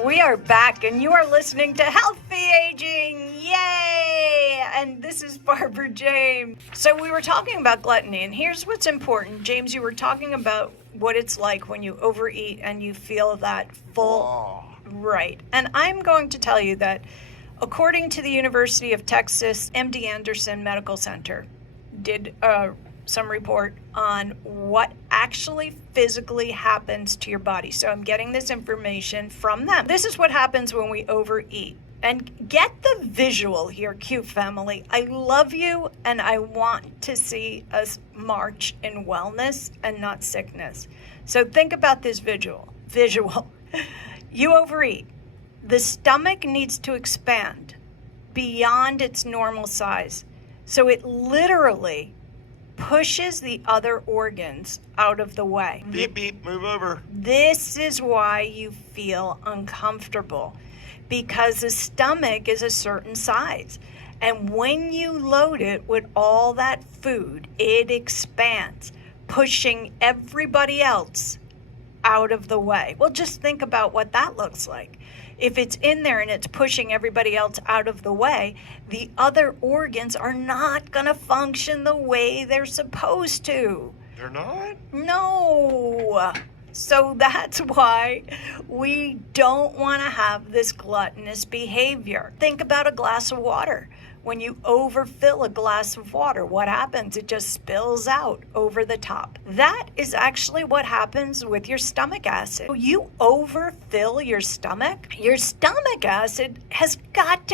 We are back, and you are listening to Healthy Aging. Yay! And this is Barbara James. So we were talking about gluttony, and here's what's important. James, you were talking about what it's like when you overeat and you feel that full. Oh. Right. And I'm going to tell you that according to the University of Texas MD Anderson Medical Center, did some report on what actually physically happens to your body. So I'm getting this information from them. This is what happens when we overeat. And get the visual here, cute family. I love you, and I want to see us march in wellness and not sickness. So think about this visual. You overeat. The stomach needs to expand beyond its normal size. So it literally pushes the other organs out of the way. Beep, beep, move over. This is why you feel uncomfortable, because the stomach is a certain size. And when you load it with all that food, it expands, pushing everybody else out of the way. Well, just think about what that looks like. If it's in there and it's pushing everybody else out of the way, the other organs are not going to function the way they're supposed to. They're not? No. So that's why we don't want to have this gluttonous behavior. Think about a glass of water. When you overfill a glass of water, what happens? It just spills out over the top. That is actually what happens with your stomach acid. You overfill your stomach acid has got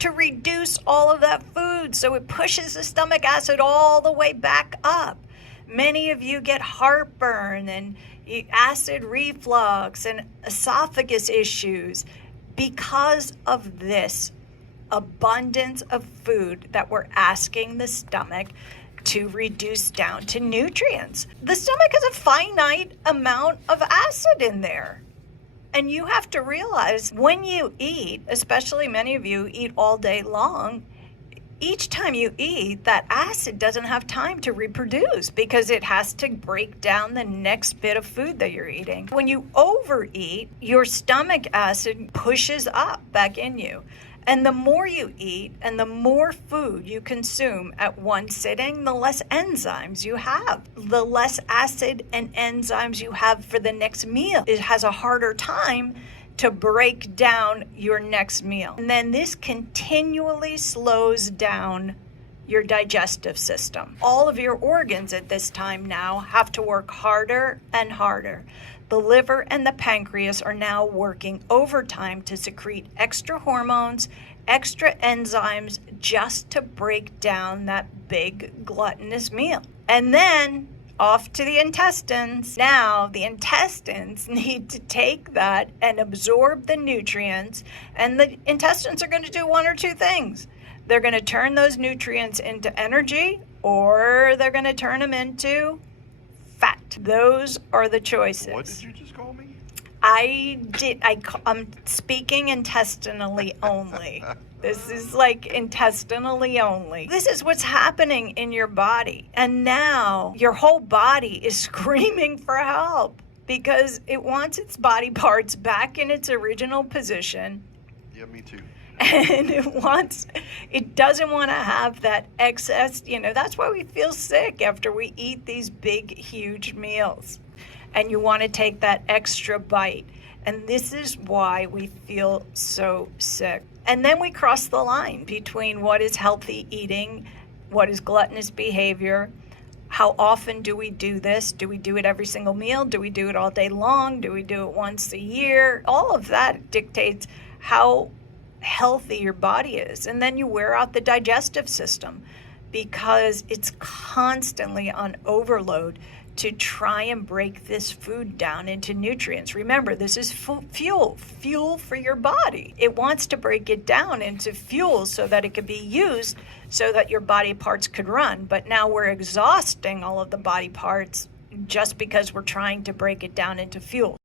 to reduce all of that food, so it pushes the stomach acid all the way back up. Many of you get heartburn and acid reflux and esophagus issues because of this abundance of food that we're asking the stomach to reduce down to nutrients. The stomach has a finite amount of acid in there. And you have to realize when you eat, especially many of you eat all day long, each time you eat, that acid doesn't have time to reproduce because it has to break down the next bit of food that you're eating. When you overeat, your stomach acid pushes up back in you. And the more you eat and the more food you consume at one sitting, the less enzymes you have. The less acid and enzymes you have for the next meal. It has a harder time to break down your next meal. And then this continually slows down your digestive system. All of your organs at this time now have to work harder and harder. The liver and the pancreas are now working overtime to secrete extra hormones, extra enzymes, just to break down that big gluttonous meal. And then off to the intestines. Now the intestines need to take that and absorb the nutrients, and the intestines are going to do one or two things. They're going to turn those nutrients into energy, or they're going to turn them into fat. Those are the choices. What did you just call me? I'm speaking intestinally only. This is like intestinally only. This is what's happening in your body. And now your whole body is screaming for help because it wants its body parts back in its original position. Yeah, me too. And it doesn't want to have that excess, that's why we feel sick after we eat these big, huge meals. And you want to take that extra bite. And this is why we feel so sick. And then we cross the line between what is healthy eating, what is gluttonous behavior. How often do we do this? Do we do it every single meal? Do we do it all day long? Do we do it once a year? All of that dictates how healthy your body is. And then you wear out the digestive system because it's constantly on overload to try and break this food down into nutrients. Remember, this is fuel for your body. It wants to break it down into fuel so that it could be used so that your body parts could run. But now we're exhausting all of the body parts just because we're trying to break it down into fuel.